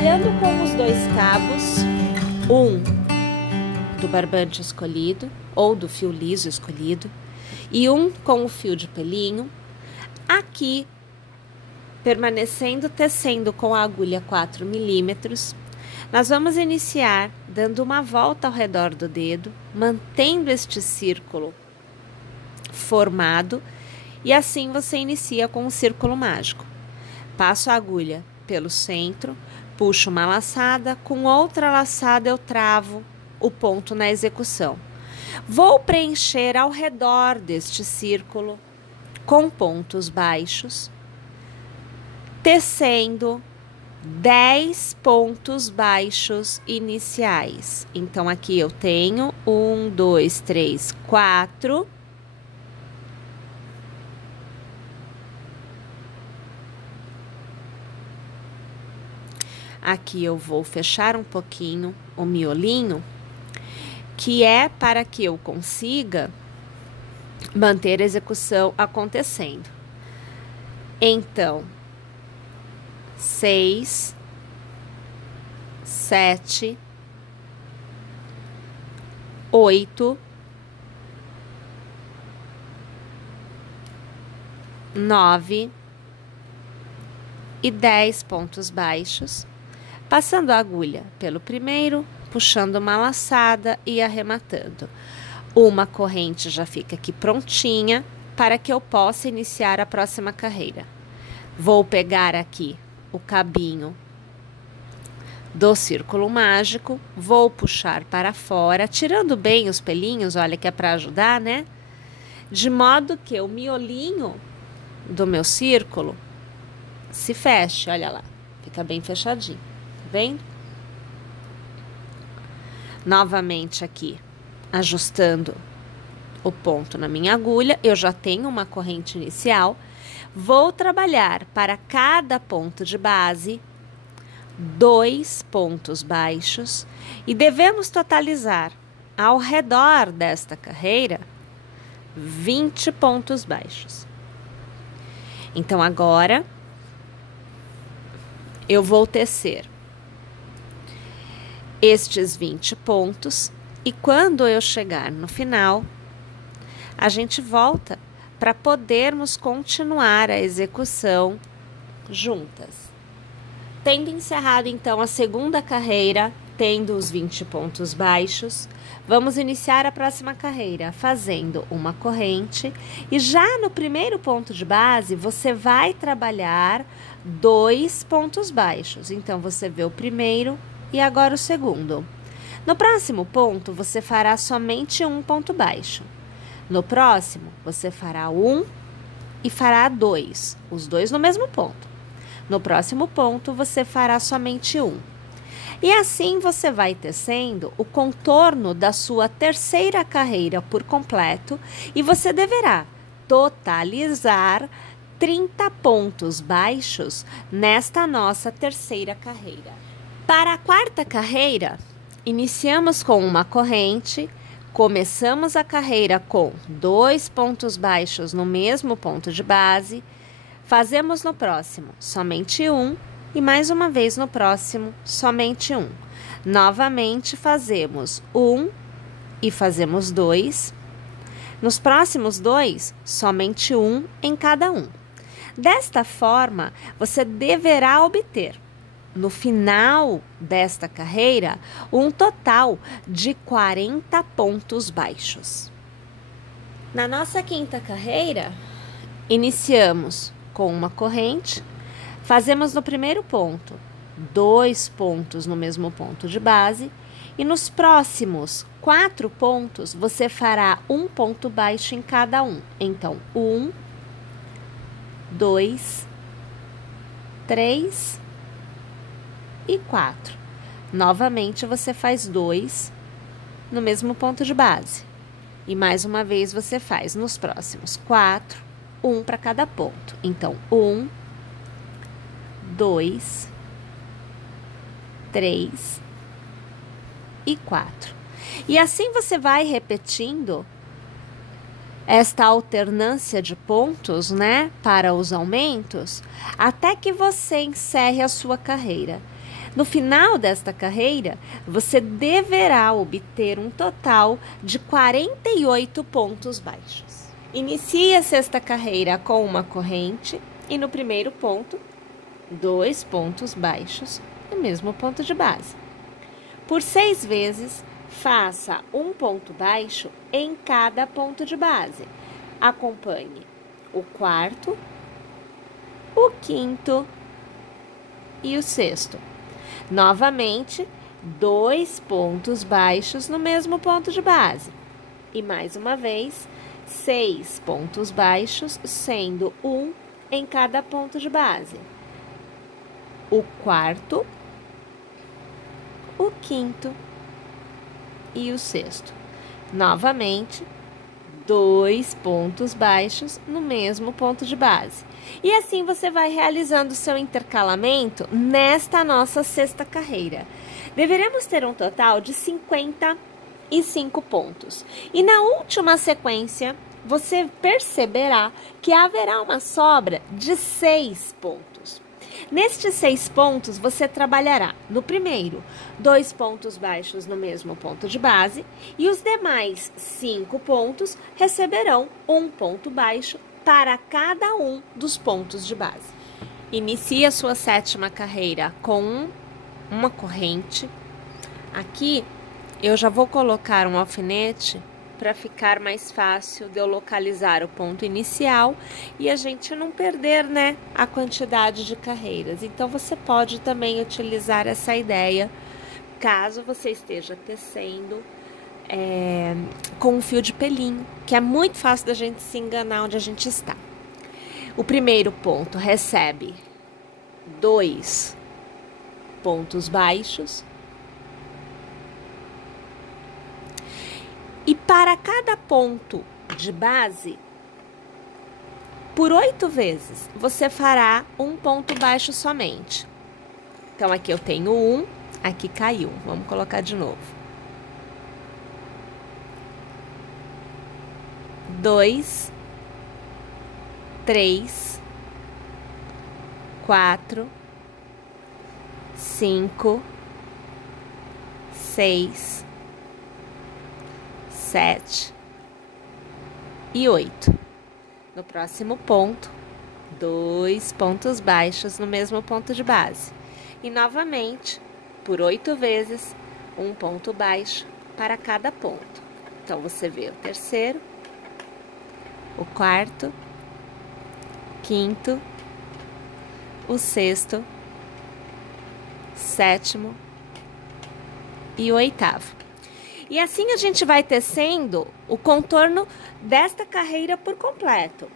Trabalhando com os dois cabos, um do barbante escolhido ou do fio liso escolhido e um com o fio de pelinho, aqui permanecendo tecendo com a agulha 4 milímetros, nós vamos iniciar dando uma volta ao redor do dedo, mantendo este círculo formado, e assim você inicia com um círculo mágico. Passo a agulha pelo centro, puxo uma laçada, com outra laçada eu travo o ponto na execução. Vou preencher ao redor deste círculo com pontos baixos, tecendo 10 pontos baixos iniciais. Então, aqui eu tenho 1, 2, 3, 4. Aqui eu vou fechar um pouquinho o miolinho, que é para que eu consiga manter a execução acontecendo. Então, 6, 7, 8, 9 e 10 pontos baixos, passando a agulha pelo primeiro, puxando uma laçada e arrematando. Uma corrente já fica aqui prontinha para que eu possa iniciar a próxima carreira. Vou pegar aqui o cabinho do círculo mágico, vou puxar para fora, tirando bem os pelinhos, olha que é para ajudar, né? De modo que o miolinho do meu círculo se feche, olha lá, fica bem fechadinho, tá vendo? Novamente aqui, ajustando o ponto na minha agulha, eu já tenho uma corrente inicial. Vou trabalhar para cada ponto de base 2 pontos baixos e devemos totalizar ao redor desta carreira 20 pontos baixos. Então, agora eu vou tecer estes 20 pontos e quando eu chegar no final, a gente volta para podermos continuar a execução juntas. Tendo encerrado então a segunda carreira, tendo os 20 pontos baixos, vamos iniciar a próxima carreira fazendo uma corrente e já no primeiro ponto de base você vai trabalhar 2 pontos baixos. Então você vê o primeiro e agora o segundo. No próximo ponto você fará somente um ponto baixo. No próximo, você fará 1 e fará 2, os dois no mesmo ponto. No próximo ponto, você fará somente 1. E assim você vai tecendo o contorno da sua terceira carreira por completo e você deverá totalizar 30 pontos baixos nesta nossa terceira carreira. Para a quarta carreira, iniciamos com uma corrente. Começamos a carreira com 2 pontos baixos no mesmo ponto de base, fazemos no próximo somente 1 e mais uma vez no próximo somente 1. Novamente fazemos 1 e fazemos 2. Nos próximos 2, somente 1 em cada um. Desta forma, você deverá obter no final desta carreira, um total de 40 pontos baixos. Na nossa quinta carreira, iniciamos com uma corrente, fazemos no primeiro ponto 2 pontos no mesmo ponto de base e nos próximos 4 pontos você fará um ponto baixo em cada um. Então, 1, 2, 3 e 4. Novamente você faz 2 no mesmo ponto de base. E mais uma vez você faz nos próximos 4, 1 para cada ponto. Então, 1, 2, 3 e 4. E assim você vai repetindo esta alternância de pontos, né, para os aumentos, até que você encerre a sua carreira. No final desta carreira, você deverá obter um total de 48 pontos baixos. Inicie a sexta carreira com uma corrente e no primeiro ponto, 2 pontos baixos no mesmo ponto de base. Por 6 vezes, faça um ponto baixo em cada ponto de base. Acompanhe o quarto, o quinto e o sexto. Novamente, 2 pontos baixos no mesmo ponto de base. E mais uma vez, 6 pontos baixos, sendo um em cada ponto de base. O quarto, o quinto e o sexto. Novamente, 2 pontos baixos no mesmo ponto de base. E assim você vai realizando o seu intercalamento nesta nossa sexta carreira. Deveremos ter um total de 55 pontos. E na última sequência, você perceberá que haverá uma sobra de 6 pontos. Nestes 6 pontos, você trabalhará no primeiro 2 pontos baixos no mesmo ponto de base e os demais 5 pontos receberão um ponto baixo para cada um dos pontos de base. Inicie a sua sétima carreira com uma corrente. Aqui eu já vou colocar um alfinete para ficar mais fácil de eu localizar o ponto inicial e a gente não perder, né, a quantidade de carreiras. Então, você pode também utilizar essa ideia, caso você esteja tecendo com um fio de pelinho, que é muito fácil da gente se enganar onde a gente está. O primeiro ponto recebe 2 pontos baixos. E para cada ponto de base, por 8 vezes, você fará um ponto baixo somente. Então, aqui eu tenho 1, aqui caiu. Vamos colocar de novo. 2, 3, 4, 5, 6, 7 e 8. No próximo ponto, 2 pontos baixos no mesmo ponto de base. E novamente, por 8 vezes, um ponto baixo para cada ponto. Então, você vê o terceiro, o quarto, quinto, o sexto, sétimo e o oitavo. E assim a gente vai tecendo o contorno desta carreira por completo.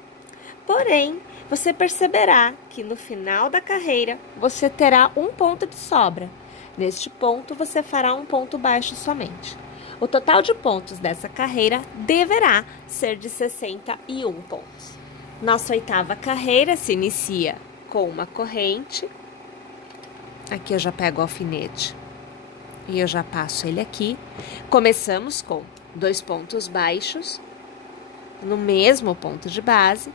Porém, você perceberá que no final da carreira você terá um ponto de sobra. Neste ponto, você fará um ponto baixo somente. O total de pontos dessa carreira deverá ser de 61 pontos. Nossa oitava carreira se inicia com uma corrente. Aqui eu já pego o alfinete e eu já passo ele aqui. Começamos com 2 pontos baixos no mesmo ponto de base.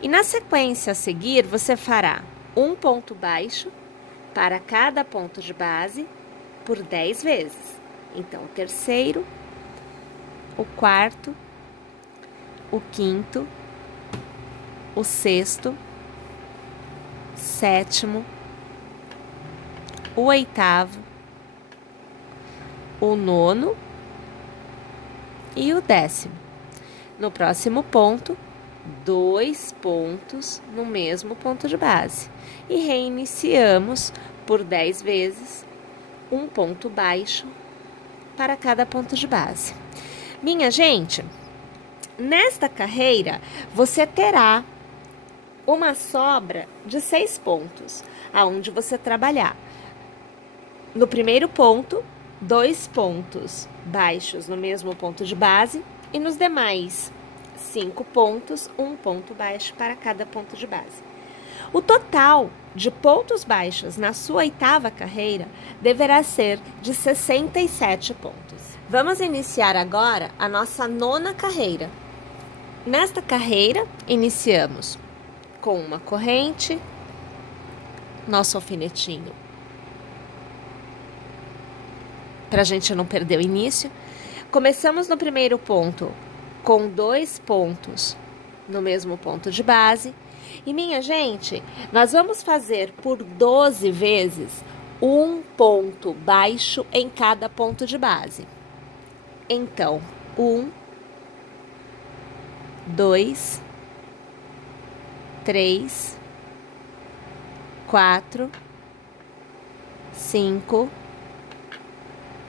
E na sequência a seguir, você fará um ponto baixo para cada ponto de base por 10 vezes. Então, o terceiro, o quarto, o quinto, o sexto, sétimo, o oitavo, o nono e o 10º. No próximo ponto, 2 pontos no mesmo ponto de base. E reiniciamos por 10 vezes, um ponto baixo para cada ponto de base. Minha gente, nesta carreira, você terá uma sobra de 6 pontos, aonde você trabalhar. No primeiro ponto, 2 pontos baixos no mesmo ponto de base e nos demais 5 pontos, um ponto baixo para cada ponto de base. O total de pontos baixos na sua oitava carreira deverá ser de 67 pontos. Vamos iniciar agora a nossa nona carreira. Nesta carreira, iniciamos com uma corrente, nosso alfinetinho para a gente não perder o início. Começamos no primeiro ponto com 2 pontos no mesmo ponto de base. E, minha gente, nós vamos fazer por 12 vezes um ponto baixo em cada ponto de base. Então, 1, 2, 3, 4, 5,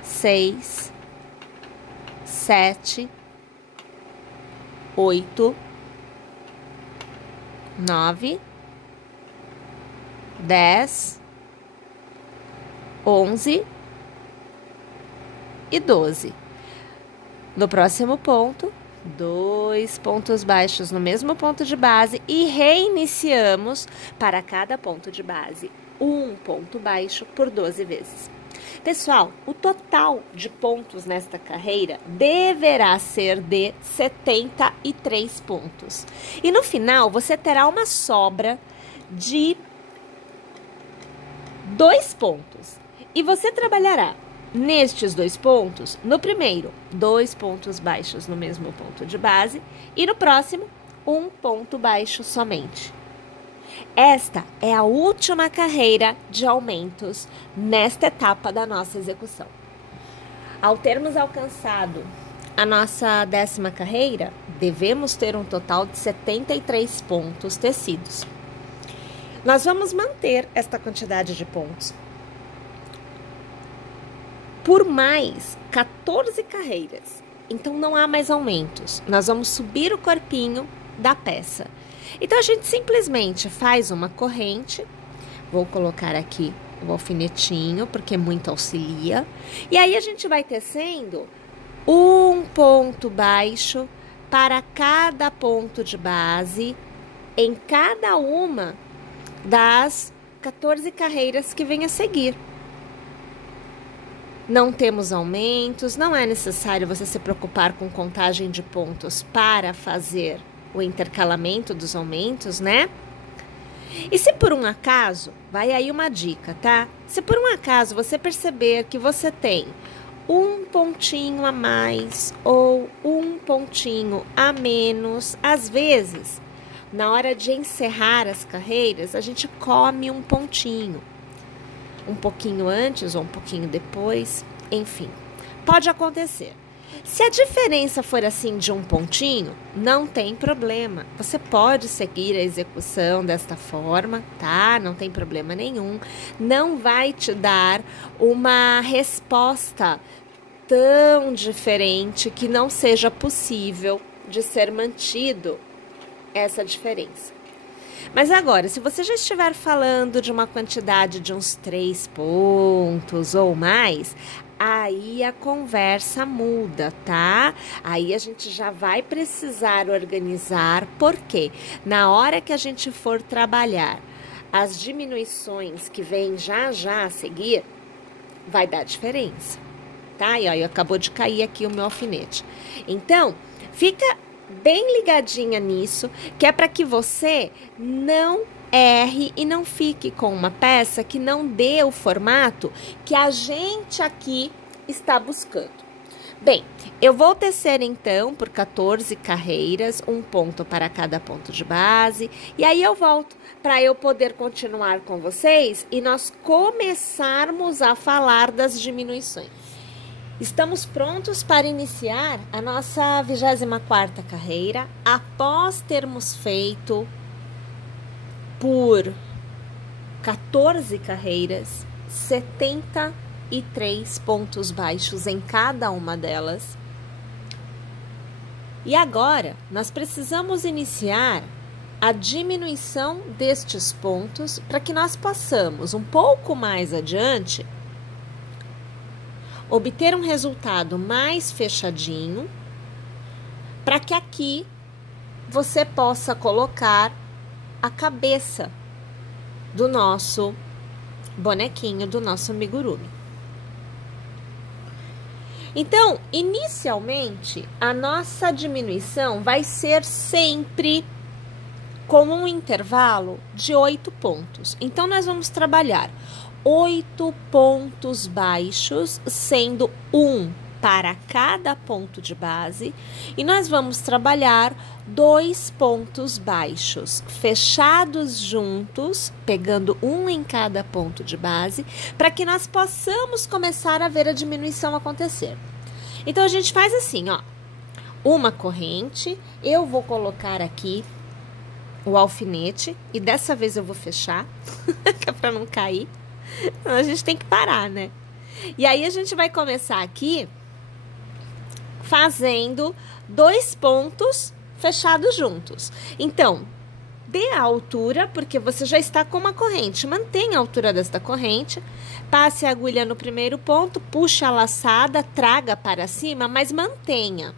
6, 7, 8, 9, 10, 11 e 12. No próximo ponto, 2 pontos baixos no mesmo ponto de base e reiniciamos para cada ponto de base um ponto baixo por 12 vezes. Pessoal, o total de pontos nesta carreira deverá ser de 73 pontos. E no final, você terá uma sobra de 2 pontos. E você trabalhará nestes 2 pontos, no primeiro, 2 pontos baixos no mesmo ponto de base e no próximo, 1 ponto baixo somente. Esta é a última carreira de aumentos nesta etapa da nossa execução. Ao termos alcançado a nossa 10ª carreira, devemos ter um total de 73 pontos tecidos. Nós vamos manter esta quantidade de pontos por mais 14 carreiras. Então, não há mais aumentos. Nós vamos subir o corpinho da peça. Então, a gente simplesmente faz uma corrente. Vou colocar aqui o alfinetinho, porque muito auxilia. E aí, a gente vai tecendo um ponto baixo para cada ponto de base em cada uma das 14 carreiras que vem a seguir. Não temos aumentos, não é necessário você se preocupar com contagem de pontos para fazer o intercalamento dos aumentos, né? E se por um acaso, vai aí uma dica, tá? Se por um acaso você perceber que você tem um pontinho a mais ou um pontinho a menos, às vezes, na hora de encerrar as carreiras, a gente come um pontinho. Um pouquinho antes ou um pouquinho depois, enfim, pode acontecer. Se a diferença for assim de um pontinho, não tem problema. Você pode seguir a execução desta forma, tá? Não tem problema nenhum. Não vai te dar uma resposta tão diferente que não seja possível de ser mantido essa diferença. Mas agora, se você já estiver falando de uma quantidade de uns 3 pontos ou mais, aí a conversa muda, tá? Aí a gente já vai precisar organizar, porque na hora que a gente for trabalhar as diminuições que vêm já a seguir, vai dar diferença, tá? E aí acabou de cair aqui o meu alfinete. Então, fica bem ligadinha nisso, que é para que você não erre e não fique com uma peça que não dê o formato que a gente aqui está buscando. Bem, eu vou tecer então por 14 carreiras, um ponto para cada ponto de base, e aí eu volto para eu poder continuar com vocês e nós começarmos a falar das diminuições. Estamos prontos para iniciar a nossa 24ª carreira, após termos feito por 14 carreiras, 73 pontos baixos em cada uma delas. E agora, nós precisamos iniciar a diminuição destes pontos para que nós possamos, um pouco mais adiante, obter um resultado mais fechadinho, para que aqui você possa colocar a cabeça do nosso bonequinho, do nosso amigurumi. Então, inicialmente, a nossa diminuição vai ser sempre com um intervalo de 8 pontos. Então, nós vamos trabalhar 8 pontos baixos, sendo um para cada ponto de base, e nós vamos trabalhar 2 pontos baixos fechados juntos, pegando um em cada ponto de base, para que nós possamos começar a ver a diminuição acontecer. Então, a gente faz assim, ó, uma corrente, eu vou colocar aqui o alfinete, e dessa vez eu vou fechar, que é para não cair, a gente tem que parar, né? E aí, a gente vai começar aqui fazendo 2 pontos fechados juntos. Então, dê a altura, porque você já está com uma corrente. Mantenha a altura desta corrente, passe a agulha no primeiro ponto, puxe a laçada, traga para cima, mas mantenha.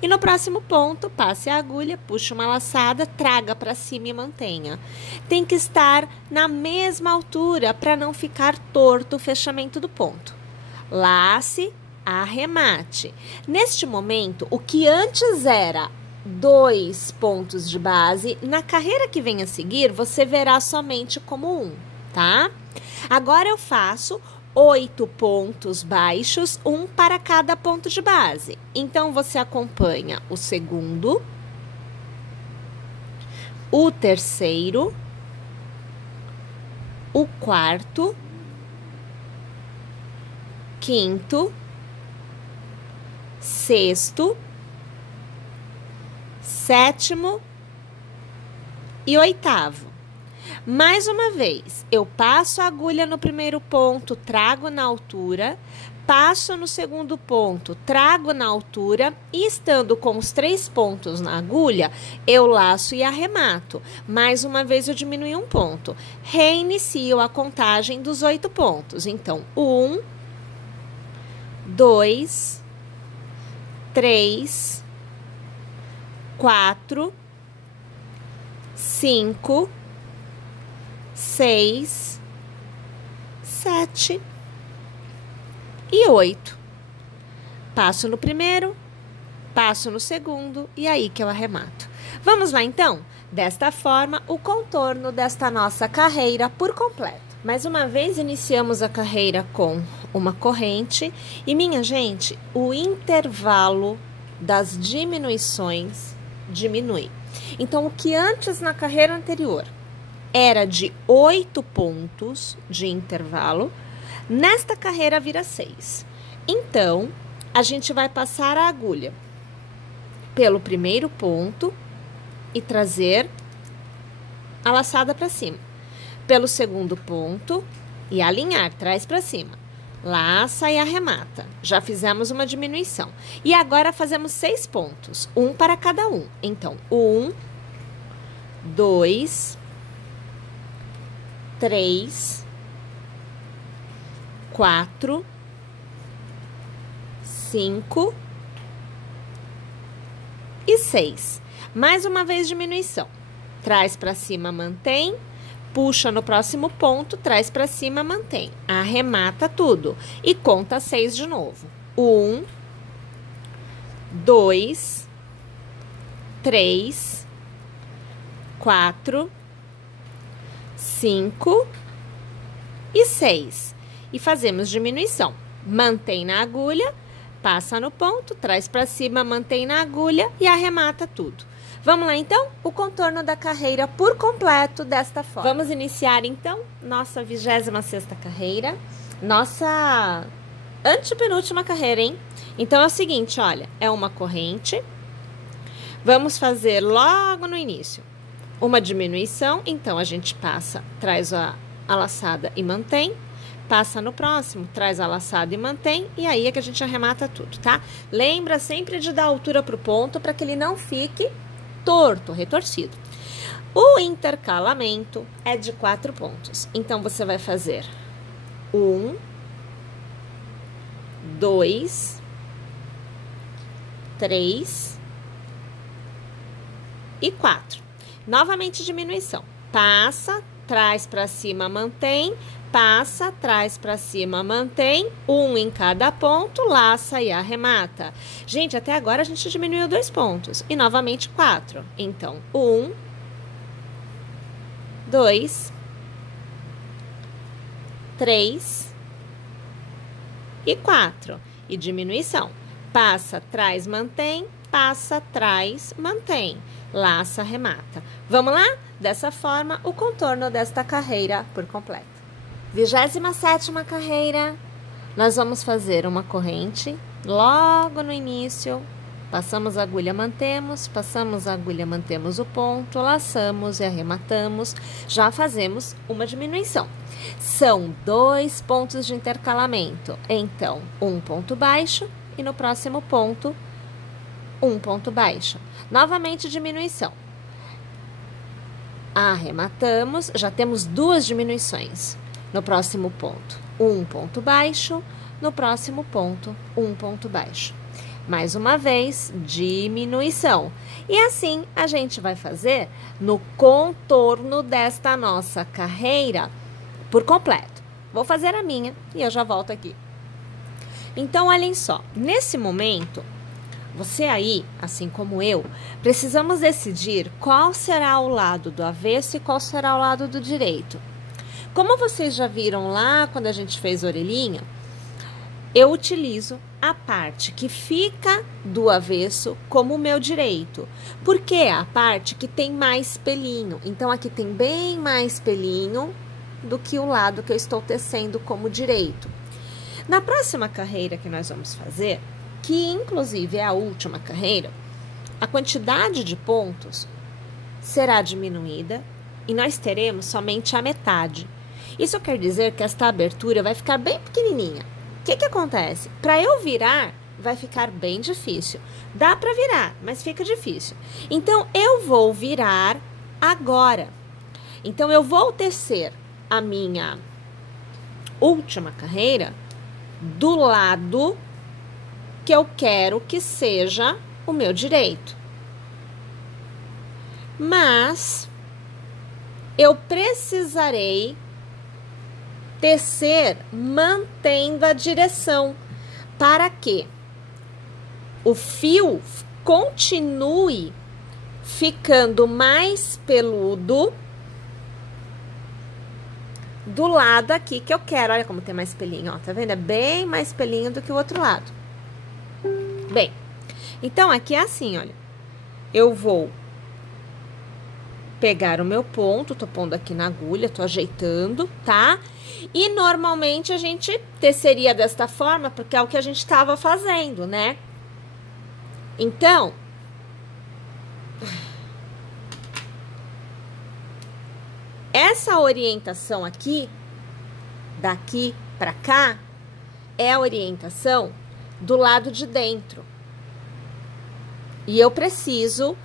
E no próximo ponto, passe a agulha, puxe uma laçada, traga para cima e mantenha. Tem que estar na mesma altura para não ficar torto o fechamento do ponto. Lace, arremate. Neste momento, o que antes era 2 pontos de base, na carreira que vem a seguir, você verá somente como 1, tá? Agora eu faço 8 pontos baixos, um para cada ponto de base. Então, você acompanha o segundo, o terceiro, o quarto, quinto, sexto, sétimo e oitavo. Mais uma vez, eu passo a agulha no primeiro ponto, trago na altura, passo no segundo ponto, trago na altura e estando com os 3 pontos na agulha, eu laço e arremato. Mais uma vez eu diminuí um ponto. Reinicio a contagem dos 8 pontos. Então, 1, 2, 3, 4, 5, 6, 7 e 8. Passo no primeiro, passo no segundo e aí que eu arremato. Vamos lá então? Desta forma, o contorno desta nossa carreira por completo. Mais uma vez, iniciamos a carreira com uma corrente e, minha gente, o intervalo das diminuições diminui. Então, o que antes na carreira anterior era de 8 pontos de intervalo, nesta carreira vira 6. Então, a gente vai passar a agulha pelo primeiro ponto e trazer a laçada para cima. Pelo segundo ponto e alinhar, traz para cima. Laça e arremata. Já fizemos uma diminuição. E agora fazemos 6 pontos, um para cada um. Então, 1, 2, 3, 4, 5 e 6. Mais uma vez diminuição. Traz para cima, mantém. Puxa no próximo ponto, traz para cima, mantém. Arremata tudo. E conta 6 de novo. 1, 2, 3, 4, 5 e 6. E fazemos diminuição. Mantém na agulha, passa no ponto, traz para cima, mantém na agulha e arremata tudo. Vamos lá, então? O contorno da carreira por completo desta forma. Vamos iniciar, então, nossa 26ª carreira. Nossa antepenúltima carreira, hein? Então, é o seguinte, olha, é uma corrente. Vamos fazer logo no início uma diminuição. Então, a gente passa, traz a laçada e mantém. Passa no próximo, traz a laçada e mantém. E aí é que a gente arremata tudo, tá? Lembra sempre de dar altura pro ponto para que ele não fique torto, retorcido. O intercalamento é de 4 pontos. Então, você vai fazer 1, 2, 3 e 4. Novamente diminuição. Passa, traz para cima, mantém. Passa, traz para cima, mantém. Um em cada ponto, laça e arremata. Gente, até agora a gente diminuiu 2 pontos. E novamente 4. Então, 1, 2, 3 e 4. E diminuição. Passa, traz, mantém, passa, traz, mantém. Laça, remata. Vamos lá? Dessa forma, o contorno desta carreira por completo. 27ª carreira. Nós vamos fazer uma corrente logo no início. Passamos a agulha, mantemos, passamos a agulha, mantemos o ponto, laçamos e arrematamos. Já fazemos uma diminuição. São 2 pontos de intercalamento. Então, um ponto baixo e no próximo ponto, um ponto baixo. Novamente, diminuição. Arrematamos, já temos 2 diminuições. No próximo ponto, um ponto baixo. No próximo ponto, um ponto baixo. Mais uma vez, diminuição. E assim, a gente vai fazer no contorno desta nossa carreira por completo. Vou fazer a minha e eu já volto aqui. Então, olhem só. Nesse momento, você aí, assim como eu, precisamos decidir qual será o lado do avesso e qual será o lado do direito. Como vocês já viram lá quando a gente fez a orelhinha, eu utilizo a parte que fica do avesso como o meu direito, porque é a parte que tem mais pelinho. Então, aqui tem bem mais pelinho do que o lado que eu estou tecendo como direito. Na próxima carreira que nós vamos fazer, que inclusive é a última carreira, a quantidade de pontos será diminuída e nós teremos somente a metade. Isso quer dizer que esta abertura vai ficar bem pequenininha. O que acontece? Para eu virar, vai ficar bem difícil. Dá para virar, mas fica difícil. Então, eu vou virar agora. Então, eu vou tecer a minha última carreira do lado que eu quero que seja o meu direito. Mas, eu precisarei tecer mantendo a direção para que o fio continue ficando mais peludo do lado aqui que eu quero. Olha como tem mais pelinho, ó, tá vendo? É bem mais pelinho do que o outro lado. Bem, então aqui é assim, olha. Eu vou pegar o meu ponto, tô pondo aqui na agulha, tô ajeitando, tá? E normalmente a gente teceria desta forma, porque é o que a gente tava fazendo, né? Então, essa orientação aqui, daqui pra cá, é a orientação do lado de dentro. E eu preciso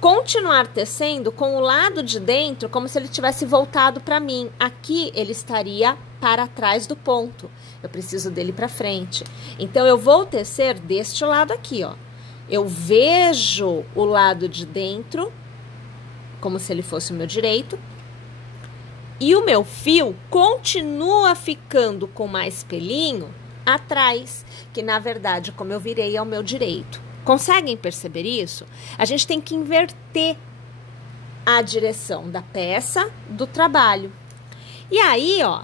continuar tecendo com o lado de dentro como se ele tivesse voltado para mim. Aqui ele estaria para trás do ponto. Eu preciso dele para frente. Então, eu vou tecer deste lado aqui, ó. Eu vejo o lado de dentro como se ele fosse o meu direito. E o meu fio continua ficando com mais pelinho atrás, que na verdade, como eu virei, é o meu direito. Conseguem perceber isso? A gente tem que inverter a direção da peça do trabalho. E aí, ó,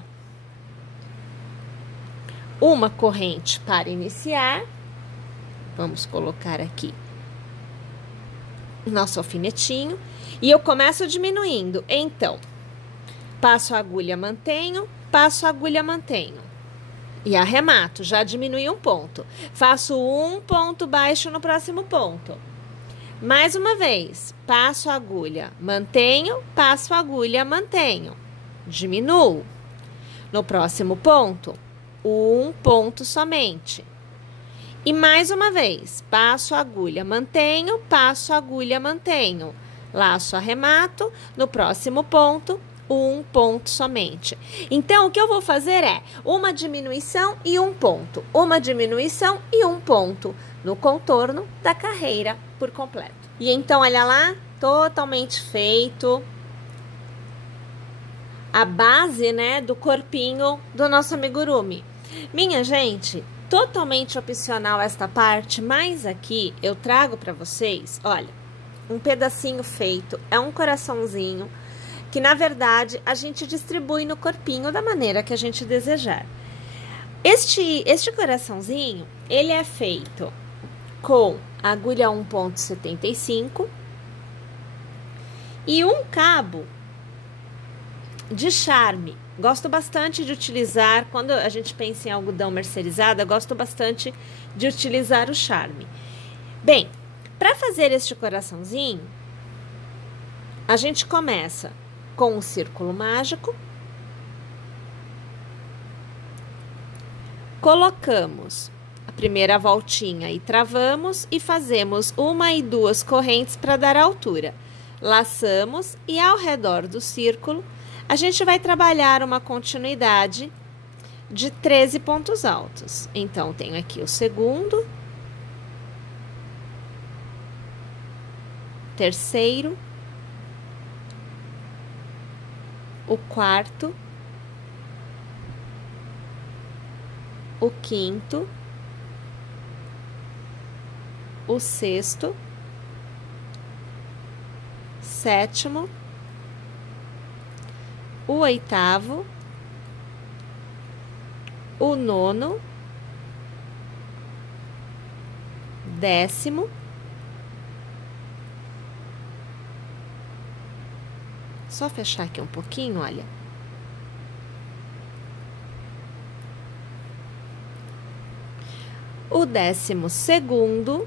uma corrente para iniciar. Vamos colocar aqui nosso alfinetinho. E eu começo diminuindo. Então, passo a agulha, mantenho, passo a agulha, mantenho. E arremato, já diminui um ponto. Faço um ponto baixo no próximo ponto. Mais uma vez, passo a agulha, mantenho, passo a agulha, mantenho. Diminuo. No próximo ponto, um ponto somente. E mais uma vez, passo a agulha, mantenho, passo a agulha, mantenho. Laço, arremato, no próximo ponto, um ponto somente. Então, o que eu vou fazer é uma diminuição e um ponto. Uma diminuição e um ponto no contorno da carreira por completo. E então, olha lá, totalmente feito a base, né, do corpinho do nosso amigurumi. Minha gente, totalmente opcional esta parte, mas aqui eu trago para vocês, olha, um pedacinho feito, é um coraçãozinho, que na verdade a gente distribui no corpinho da maneira que a gente desejar. Este coraçãozinho, ele é feito com agulha 1,75 e um cabo de charme. Gosto bastante de utilizar, quando a gente pensa em algodão mercerizado, eu gosto bastante de utilizar o charme. Bem, para fazer este coraçãozinho, a gente começa com um círculo mágico, colocamos a primeira voltinha e travamos e fazemos 1 e 2 correntes para dar altura. Laçamos e ao redor do círculo a gente vai trabalhar uma continuidade de 13 pontos altos. Então, tenho aqui o segundo, terceiro, o quarto, o quinto, o sexto, sétimo, o oitavo, o nono, 10º, só fechar aqui um pouquinho, olha. O 12º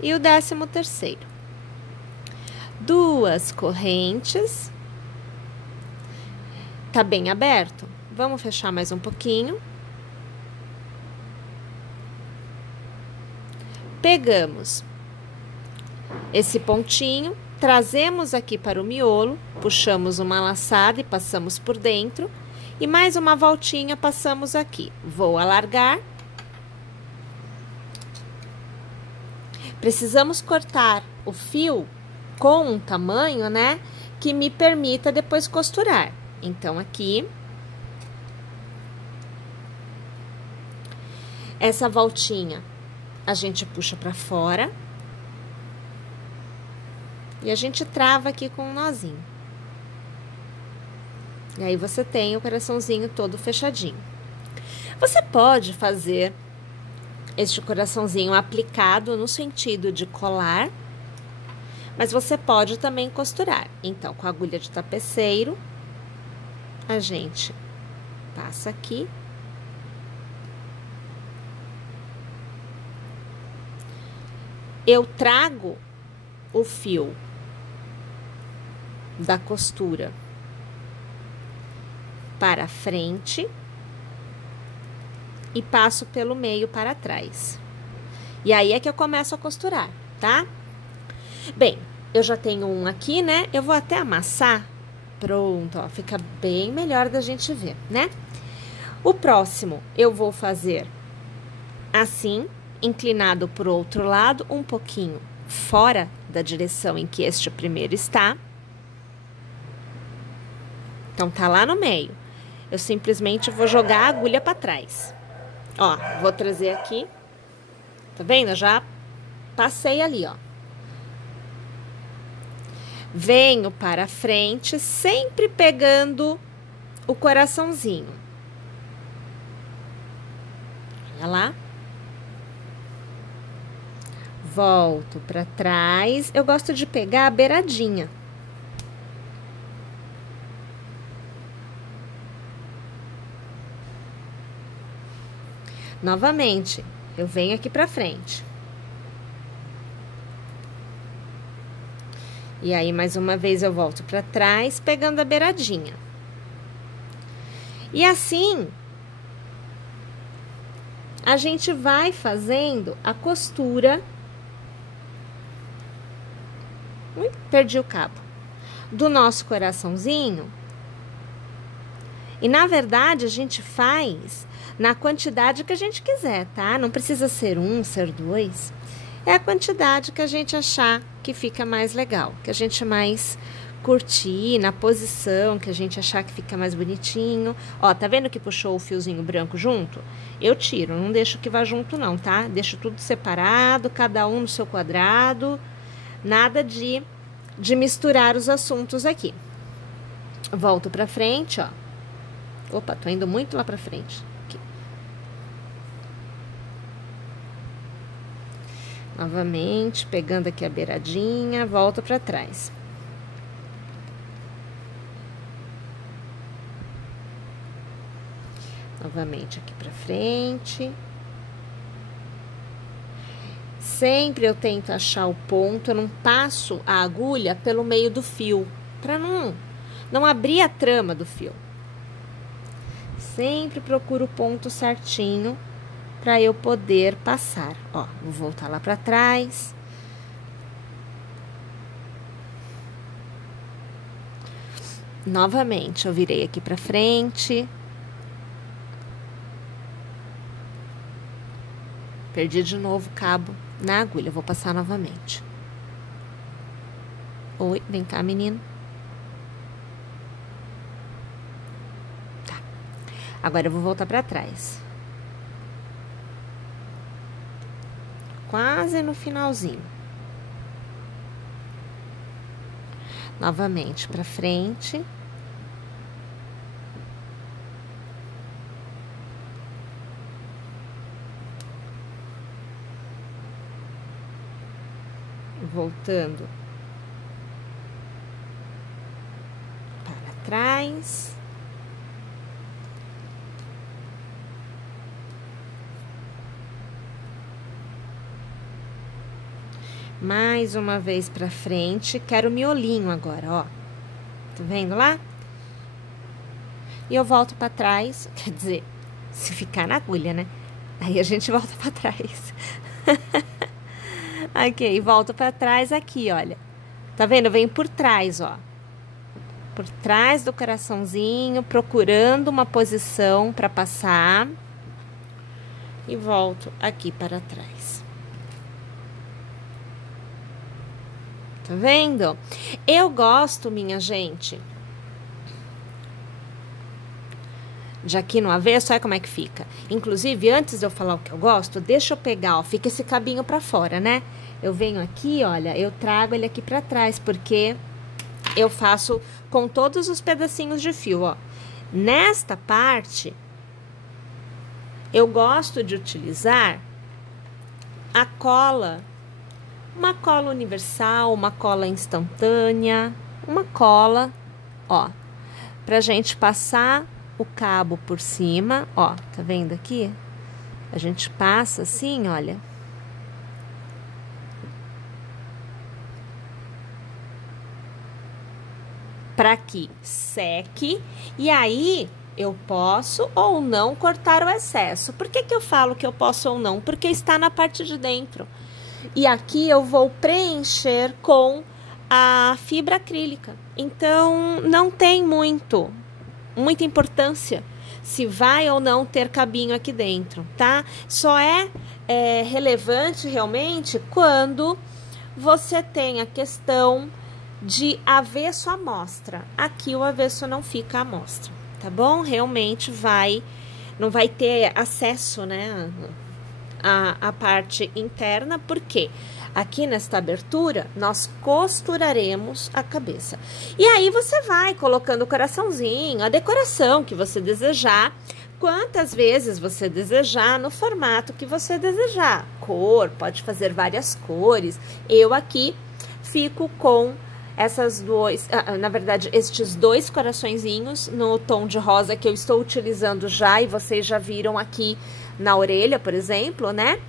e o 13º. 2 correntes. Tá bem aberto? Vamos fechar mais um pouquinho. Pegamos esse pontinho, trazemos aqui para o miolo, puxamos uma laçada e passamos por dentro. E mais uma voltinha passamos aqui. Vou alargar. Precisamos cortar o fio com um tamanho, né, que me permita depois costurar. Então, aqui, essa voltinha a gente puxa para fora e a gente trava aqui com um nozinho. E aí, você tem o coraçãozinho todo fechadinho. Você pode fazer este coraçãozinho aplicado no sentido de colar, mas você pode também costurar. Então, com a agulha de tapeceiro, a gente passa aqui. Eu trago o fio da costura para frente e passo pelo meio para trás. E aí é que eu começo a costurar, tá? Bem, eu já tenho um aqui, né? Eu vou até amassar. Pronto, ó, fica bem melhor da gente ver, né? O próximo eu vou fazer assim, inclinado pro outro lado, um pouquinho fora da direção em que este primeiro está. Então, tá lá no meio. Eu simplesmente vou jogar a agulha para trás. Ó, vou trazer aqui. Tá vendo? Eu já passei ali, ó. Venho para frente, sempre pegando o coraçãozinho. Olha lá. Volto para trás. Eu gosto de pegar a beiradinha. Novamente, eu venho aqui para frente. E aí, mais uma vez, eu volto para trás, pegando a beiradinha. E assim, a gente vai fazendo a costura. Ui, perdi o cabo. Do nosso coraçãozinho. E, na verdade, a gente faz na quantidade que a gente quiser, tá? Não precisa ser 1, ser 2. É a quantidade que a gente achar que fica mais legal, que a gente mais curtir, na posição que a gente achar que fica mais bonitinho. Ó, tá vendo que puxou o fiozinho branco junto? Eu tiro, não deixo que vá junto não, tá? Deixo tudo separado, cada um no seu quadrado. Nada de de misturar os assuntos aqui. Volto pra frente, ó. Opa, tô indo muito lá pra frente. Aqui. Novamente, pegando aqui a beiradinha, volto pra trás. Novamente aqui pra frente. Sempre eu tento achar o ponto, eu não passo a agulha pelo meio do fio, pra não abrir a trama do fio. Sempre procuro o ponto certinho para eu poder passar. Ó, vou voltar lá para trás. Novamente, eu virei aqui para frente. Perdi de novo o cabo na agulha, eu vou passar novamente. Oi, vem cá, menino. Tá. Agora eu vou voltar para trás. Quase no finalzinho. Novamente para frente. Voltando para trás. Mais uma vez para frente. Quero o miolinho agora, ó. Tá vendo lá? E eu volto para trás, quer dizer, se ficar na agulha, né? Aí a gente volta para trás. Ok, volto para trás aqui, olha. Tá vendo? Eu venho por trás, ó. Por trás do coraçãozinho, procurando uma posição para passar. E volto aqui para trás. Tá vendo? Eu gosto, minha gente, de aqui no avesso, olha como é que fica. Inclusive, antes de eu falar o que eu gosto, deixa eu pegar, ó, fica esse cabinho pra fora, né? Eu venho aqui, olha, eu trago ele aqui pra trás, porque eu faço com todos os pedacinhos de fio, ó. Nesta parte, eu gosto de utilizar a cola, uma cola universal, uma cola instantânea, uma cola, ó, pra gente passar o cabo por cima, ó, tá vendo aqui? A gente passa assim, olha. Para que seque, e aí eu posso ou não cortar o excesso. Por que que eu falo que eu posso ou não? Porque está na parte de dentro. E aqui eu vou preencher com a fibra acrílica. Então, não tem muita importância se vai ou não ter cabinho aqui dentro, tá? Só é relevante realmente quando você tem a questão de avesso à mostra. Aqui o avesso não fica à mostra, tá bom? Realmente não vai ter acesso, né, a parte interna, porque aqui nesta abertura nós costuraremos a cabeça. E aí você vai colocando o coraçãozinho, a decoração que você desejar, quantas vezes você desejar, no formato que você desejar. Cor, pode fazer várias cores. Eu aqui fico com estes dois coraçõezinhos no tom de rosa que eu estou utilizando já, e vocês já viram aqui na orelha, por exemplo, né?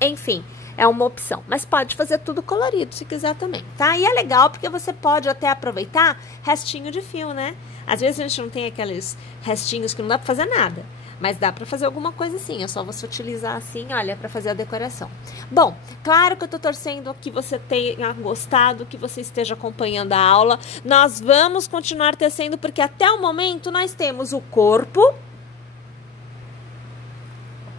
Enfim, é uma opção, mas pode fazer tudo colorido se quiser também, tá? E é legal porque você pode até aproveitar restinho de fio, né? Às vezes a gente não tem aqueles restinhos que não dá pra fazer nada, mas dá pra fazer alguma coisa assim, é só você utilizar assim, olha, pra fazer a decoração. Bom, claro que eu tô torcendo que você tenha gostado, que você esteja acompanhando a aula. Nós vamos continuar tecendo, porque até o momento nós temos o corpo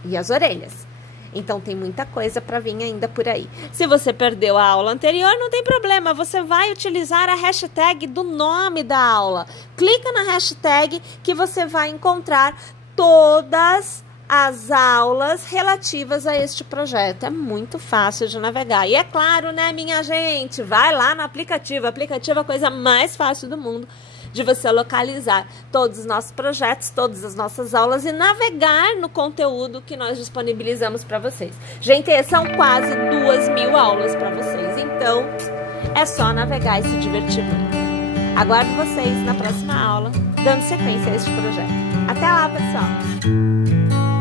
e as orelhas. Então, tem muita coisa para vir ainda por aí. Se você perdeu a aula anterior, não tem problema. Você vai utilizar a hashtag do nome da aula. Clica na hashtag que você vai encontrar todas as aulas relativas a este projeto. É muito fácil de navegar. E é claro, né, minha gente? Vai lá no aplicativo. O aplicativo é a coisa mais fácil do mundo de você localizar todos os nossos projetos, todas as nossas aulas e navegar no conteúdo que nós disponibilizamos para vocês. Gente, são quase 2.000 aulas para vocês. Então, é só navegar e se divertir muito. Aguardo vocês na próxima aula, dando sequência a este projeto. Até lá, pessoal!